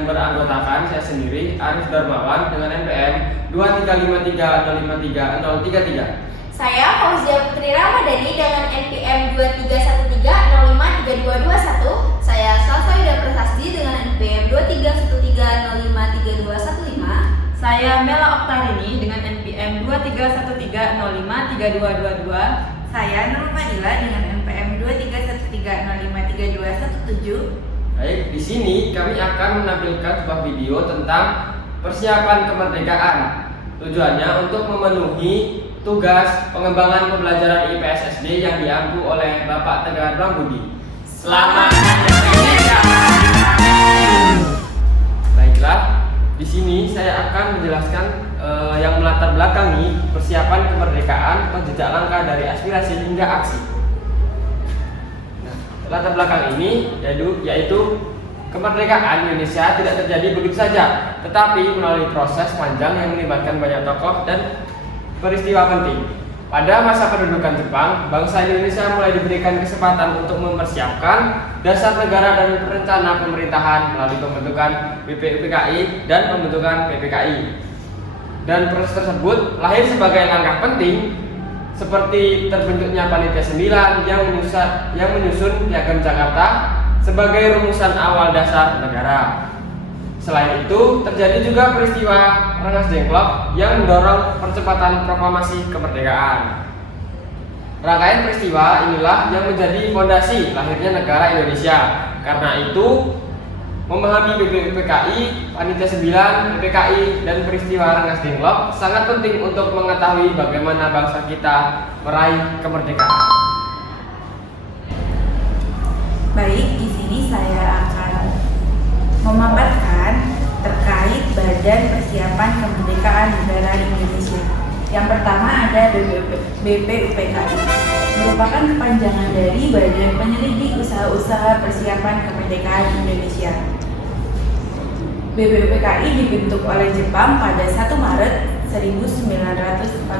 yang beranggotakan saya sendiri, Arif Darmawan, dengan NPM 2353053033. Saya Fauzia Putri Ramadhani dengan NPM 2313053221. Saya Salsa Ida Prasasti dengan NPM 2313053215. Saya Mela Oktarini dengan NPM 2313053222. Saya Nur Fadila dengan NPM 2313053217. Baik, di sini kami akan menampilkan sebuah video tentang persiapan kemerdekaan. Tujuannya untuk memenuhi tugas pengembangan pembelajaran IPS SD yang diampu oleh Bapak Tegar Prambudi. Selamat Merdeka! Baiklah, di sini saya akan menjelaskan yang melatar belakangi persiapan kemerdekaan atau jejak langkah dari aspirasi hingga aksi. Latar belakang ini yaitu kemerdekaan Indonesia tidak terjadi begitu saja, tetapi melalui proses panjang yang melibatkan banyak tokoh dan peristiwa penting. Pada masa pendudukan Jepang, bangsa Indonesia mulai diberikan kesempatan untuk mempersiapkan dasar negara dan rencana pemerintahan melalui pembentukan BPUPKI dan pembentukan PPKI. Dan proses tersebut lahir sebagai langkah penting seperti terbentuknya Panitia 9 yang menyusun Piagam Jakarta sebagai rumusan awal dasar negara. Selain itu, terjadi juga peristiwa Rengas Dengklok yang mendorong percepatan proklamasi kemerdekaan. Rangkaian peristiwa inilah yang menjadi fondasi lahirnya negara Indonesia. Karena itu, memahami BPUPKI, Panitia 9, PPKI, dan peristiwa Rengas Dengklok sangat penting untuk mengetahui bagaimana bangsa kita meraih kemerdekaan. Baik, di sini saya akan memaparkan terkait Badan Persiapan Kemerdekaan Negara Indonesia. Yang pertama ada BPUPKI, merupakan kepanjangan dari Badan Penyelidik Usaha-Usaha Persiapan Kemerdekaan Indonesia. BPUPKI dibentuk oleh Jepang pada 1 Maret 1945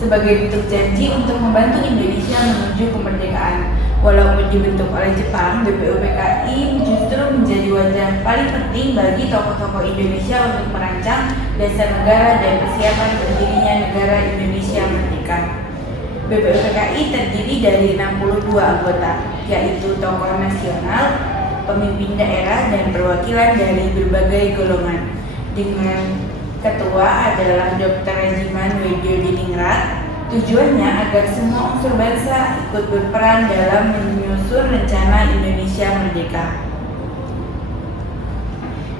sebagai bentuk janji untuk membantu Indonesia menuju kemerdekaan. Walaupun dibentuk oleh Jepang, BPUPKI justru menjadi wajah paling penting bagi tokoh-tokoh Indonesia untuk merancang dasar negara dan persiapan berdirinya negara Indonesia merdeka. BPUPKI terdiri dari 62 anggota, yaitu tokoh nasional, pemimpin daerah, dan perwakilan dari berbagai golongan. Dengan ketua adalah Dr. Rajiman Weddiodiningrat. Tujuannya agar semua unsur bangsa ikut berperan dalam menyusun rencana Indonesia merdeka.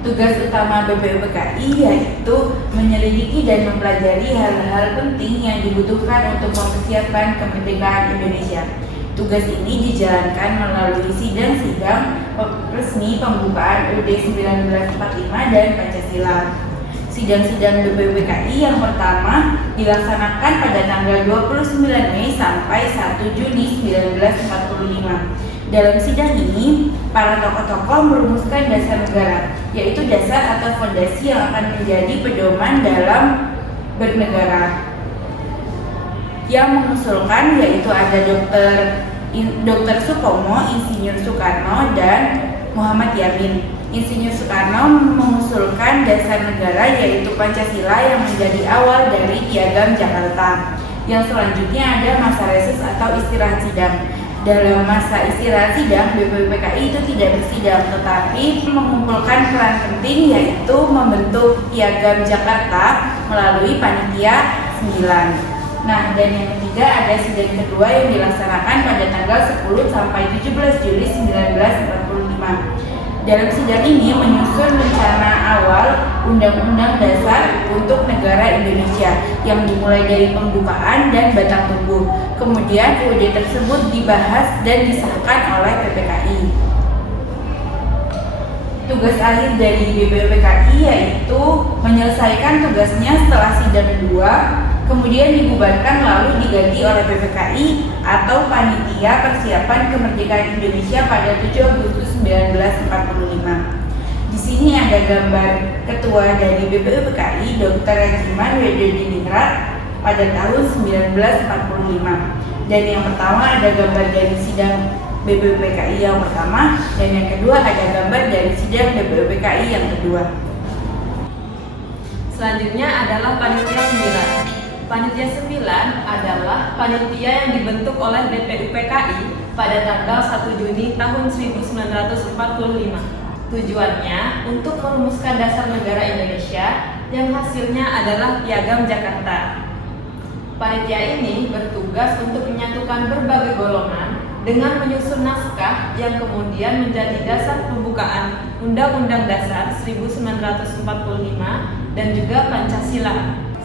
Tugas utama BPUPKI yaitu menyelidiki dan mempelajari hal-hal penting yang dibutuhkan untuk mempersiapkan kemerdekaan Indonesia. Tugas ini dijalankan melalui sidang-sidang resmi pembukaan UUD 1945 dan Pancasila. Sidang-sidang BPUPKI yang pertama dilaksanakan pada tanggal 29 Mei sampai 1 Juni 1945. Dalam sidang ini, para tokoh-tokoh merumuskan dasar negara, yaitu dasar atau fondasi yang akan menjadi pedoman dalam bernegara. Yang mengusulkan yaitu ada Dr. Supomo, Insinyur Soekarno, dan Muhammad Yamin. Insinyur Soekarno mengusulkan dasar negara yaitu Pancasila yang menjadi awal dari Piagam Jakarta. Yang selanjutnya ada masa reses atau istirahat sidang. Dalam masa istirahat sidang, BPUPKI itu tidak bersidang, tetapi mengumpulkan peran penting yaitu membentuk Piagam Jakarta melalui Panitia 9. Nah, dan yang ketiga ada sidang kedua yang dilaksanakan pada tanggal 10 sampai 17 Juli 1945. Dalam sidang ini menyusun rencana awal Undang-Undang Dasar untuk negara Indonesia yang dimulai dari pembukaan dan batang tubuh. Kemudian UUD tersebut dibahas dan disahkan oleh PPKI. Tugas akhir dari BPUPKI yaitu menyelesaikan tugasnya setelah sidang 2, kemudian dibubarkan lalu diganti oleh PPKI atau Panitia Persiapan Kemerdekaan Indonesia pada 7 Agustus 1945. Di sini ada gambar ketua dari BPUPKI, Dr. Rajiman Weddiodiningrat pada tahun 1945. Dan yang pertama ada gambar dari sidang BPUPKI yang pertama, dan yang kedua ada gambar dari sidang BPUPKI yang kedua. Selanjutnya adalah Panitia 9. Panitia 9 adalah panitia yang dibentuk oleh BPUPKI pada tanggal 1 Juni tahun 1945. Tujuannya untuk merumuskan dasar negara Indonesia yang hasilnya adalah Piagam Jakarta. Panitia ini bertugas untuk menyatukan berbagai golongan dengan menyusun naskah yang kemudian menjadi dasar pembukaan Undang-Undang Dasar 1945 dan juga Pancasila.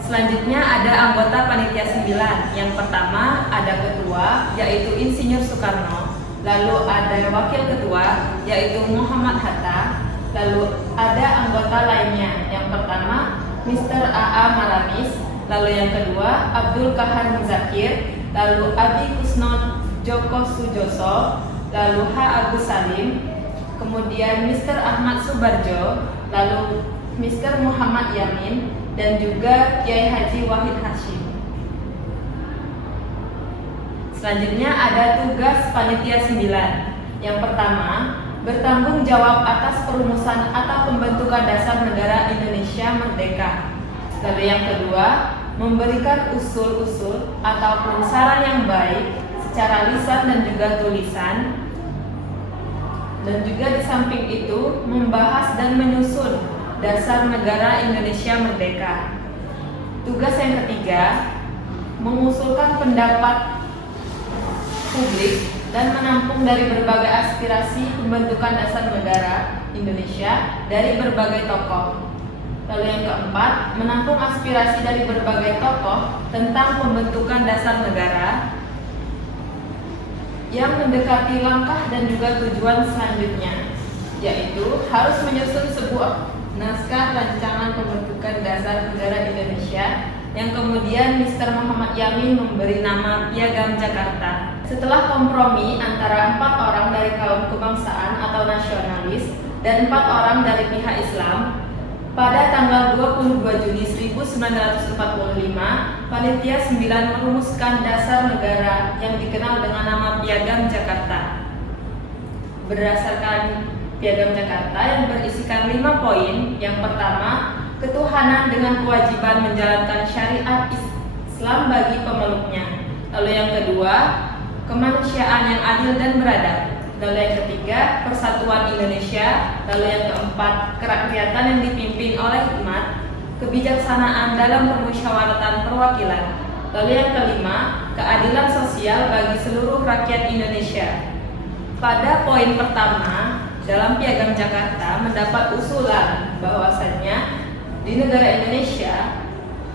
Selanjutnya ada anggota Panitia 9. Yang pertama ada ketua, yaitu Insinyur Soekarno. Lalu ada wakil ketua, yaitu Muhammad Hatta. Lalu ada anggota lainnya. Yang pertama Mr. A.A. Maramis. Lalu yang kedua Abdul Kahar Muzakir. Lalu Adi Kusno Joko Sujoso. Lalu H. Agus Salim. Kemudian Mr. Ahmad Subarjo. Lalu Mr. Muhammad Yamin. Dan juga Kiai Haji Wahid Hashim. Selanjutnya ada tugas Panitia 9. Yang pertama, bertanggung jawab atas perumusan atau pembentukan dasar negara Indonesia merdeka. Lalu yang kedua, memberikan usul-usul ataupun saran yang baik secara lisan dan juga tulisan. Dan juga di samping itu, membahas dan menyusun dasar negara Indonesia merdeka. Tugas yang ketiga, mengusulkan pendapat publik dan menampung dari berbagai aspirasi pembentukan dasar negara Indonesia dari berbagai tokoh. Lalu yang keempat, menampung aspirasi dari berbagai tokoh tentang pembentukan dasar negara yang mendekati langkah dan juga tujuan selanjutnya, yaitu harus menyusun sebuah naskah rancangan pembentukan dasar negara Indonesia yang kemudian Mr. Muhammad Yamin memberi nama Piagam Jakarta. Setelah kompromi antara 4 orang dari kaum kebangsaan atau nasionalis dan 4 orang dari pihak Islam, pada tanggal 22 Juni 1945, Panitia 9 merumuskan dasar negara yang dikenal dengan nama Piagam Jakarta. Berdasarkan Piagam Jakarta yang berisikan 5 poin. Yang pertama, ketuhanan dengan kewajiban menjalankan syariat Islam bagi pemeluknya. Lalu yang kedua, kemanusiaan yang adil dan beradab. Lalu yang ketiga, persatuan Indonesia. Lalu yang keempat, kerakyatan yang dipimpin oleh hikmat, kebijaksanaan dalam permusyawaratan perwakilan. Lalu yang kelima, keadilan sosial bagi seluruh rakyat Indonesia. Pada poin pertama, dalam Piagam Jakarta mendapat usulan bahwasannya di negara Indonesia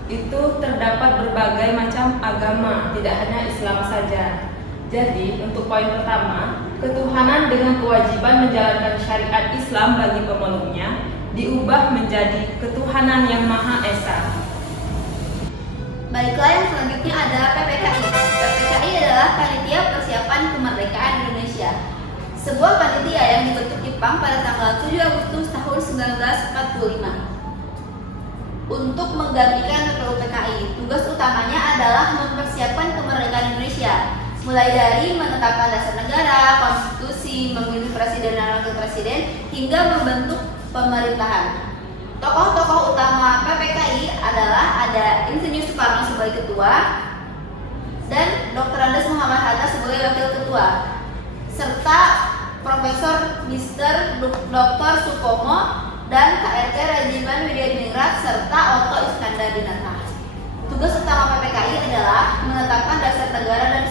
itu terdapat berbagai macam agama, tidak hanya Islam saja. Jadi, untuk poin pertama, ketuhanan dengan kewajiban menjalankan syariat Islam bagi pemeluknya diubah menjadi ketuhanan yang Maha Esa. Baiklah, yang selanjutnya ada PPKI. PPKI adalah Panitia Persiapan Kemerdekaan Indonesia. Sebuah panitia yang dibentuk Jepang pada tanggal 7 Agustus tahun 1945. Untuk menggantikan PPKI, tugas utamanya adalah mempersiapkan kemerdekaan Indonesia, mulai dari menetapkan dasar negara, konstitusi, memilih presiden dan wakil presiden, hingga membentuk pemerintahan. Tokoh-tokoh utama PPKI adalah ada Insinyur Soekarno sebagai ketua dan Dr. Andes Muhammad Hatta sebagai wakil ketua, serta Profesor Mr. Dr. Supomo dan KRT Rajiman Widyadiningrat serta Otto Iskandar Dinata. Tugas utama PPKI adalah menetapkan dasar negara dan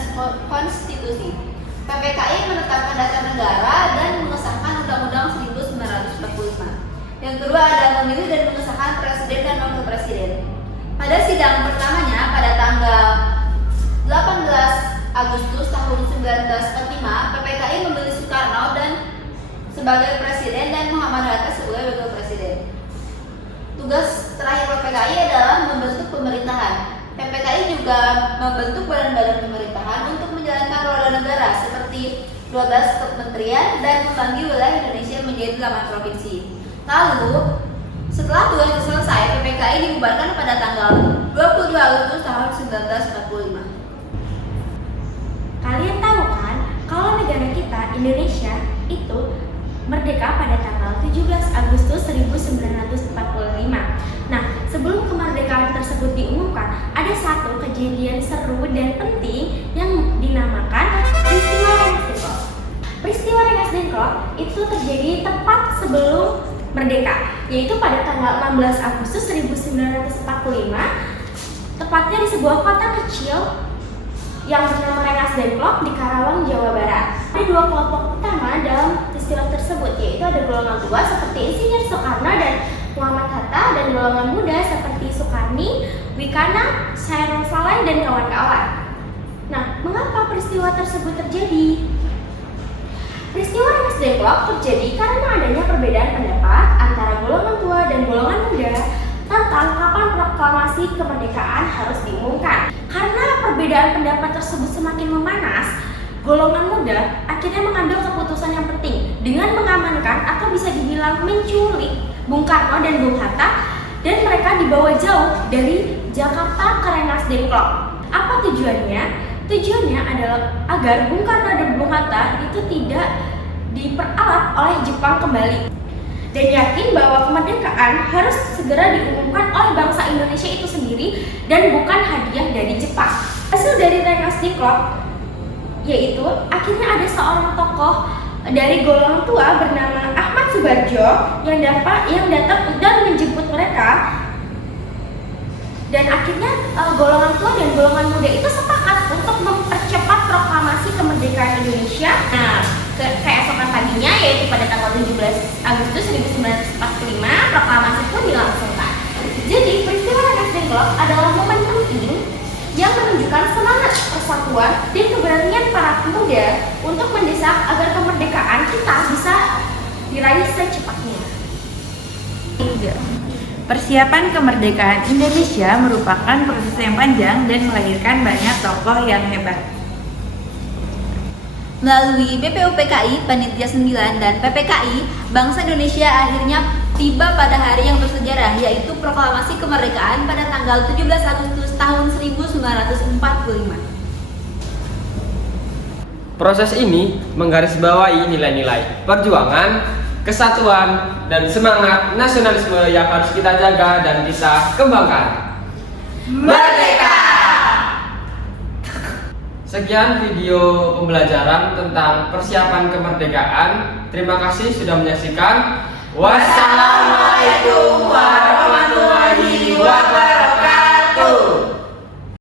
konstitusi. PPKI menetapkan dasar negara dan mengesahkan Undang-Undang 1945. Yang kedua ada memilih dan mengesahkan presiden dan wakil presiden. Pada sidang pertamanya pada tanggal 18 Agustus tahun 1945, PPKI memilih Soekarno dan sebagai presiden dan Muhammad Hatta sebagai wakil presiden. Tugas terakhir PPKI adalah membentuk pemerintahan. PPKI juga membentuk badan-badan pemerintahan untuk menjalankan roda negara seperti 12 kementerian dan membagi wilayah Indonesia menjadi 8 provinsi. Lalu, setelah tugas selesai, PPKI dibubarkan pada tanggal 22 Agustus tahun 1945. Kalian tahu kan, kalau negara kita Indonesia itu merdeka pada tanggal 17 Agustus 1945. Nah, sebelum kemerdekaan tersebut diumumkan, ada satu kejadian seru dan penting yang dinamakan peristiwa Rengas Dengklok. Peristiwa Rengas Dengklok itu terjadi tepat sebelum merdeka, yaitu pada tanggal 16 Agustus 1945, tepatnya di sebuah kota kecil yang bernama Rengas Dengklok di Karawang, Jawa Barat. Ada dua kelompok utama dalam peristiwa tersebut, yaitu ada golongan tua seperti Insinyur Soekarno dan Muhammad Hatta, dan golongan muda seperti Sukarni, Wikana, Sairul Saleh, dan kawan-kawan. Nah, mengapa peristiwa tersebut terjadi? Peristiwa Rengas Dengklok terjadi karena adanya perbedaan pendapat antara golongan tua dan golongan muda tentang kapan proklamasi kemerdekaan harus diumumkan. Karena perbedaan pendapat tersebut semakin memanas, golongan muda akhirnya mengambil keputusan yang penting dengan mengamankan atau bisa dibilang menculik Bung Karno dan Bung Hatta, dan mereka dibawa jauh dari Jakarta ke Rengas Dengklok. Apa tujuannya? Tujuannya adalah agar Bung Karno dan Bung Hatta itu tidak diperalat oleh Jepang kembali, dan yakin bahwa kemerdekaan harus segera diumumkan oleh bangsa Indonesia itu sendiri dan bukan hadiah dari Jepang. Hasil dari Rengas Dengklok yaitu akhirnya ada seorang tokoh dari golongan tua bernama Ahmad Subarjo yang datang dan menjemput mereka, dan akhirnya golongan tua dan golongan muda itu sepakat untuk mempercepat proklamasi kemerdekaan Indonesia. Nah, keesokan paginya, yaitu pada tanggal 17 Agustus 1945, proklamasi pun dilangsungkan. Jadi, peristiwa Rengas Dengklok adalah momen penting yang menunjukkan semangat persatuan dan keberanian para pemuda untuk mendesak agar kemerdekaan kita bisa diraih secepatnya. Persiapan kemerdekaan Indonesia merupakan proses yang panjang dan melahirkan banyak tokoh yang hebat. Melalui BPUPKI, Panitia 9, dan PPKI, bangsa Indonesia akhirnya tiba pada hari yang bersejarah, yaitu proklamasi kemerdekaan pada tanggal 17 Agustus tahun 1945. Proses ini menggarisbawahi nilai-nilai perjuangan, kesatuan, dan semangat nasionalisme yang harus kita jaga dan kita kembangkan. Merdeka! Sekian video pembelajaran tentang persiapan kemerdekaan. Terima kasih sudah menyaksikan. Wassalamualaikum warahmatullahi wabarakatuh.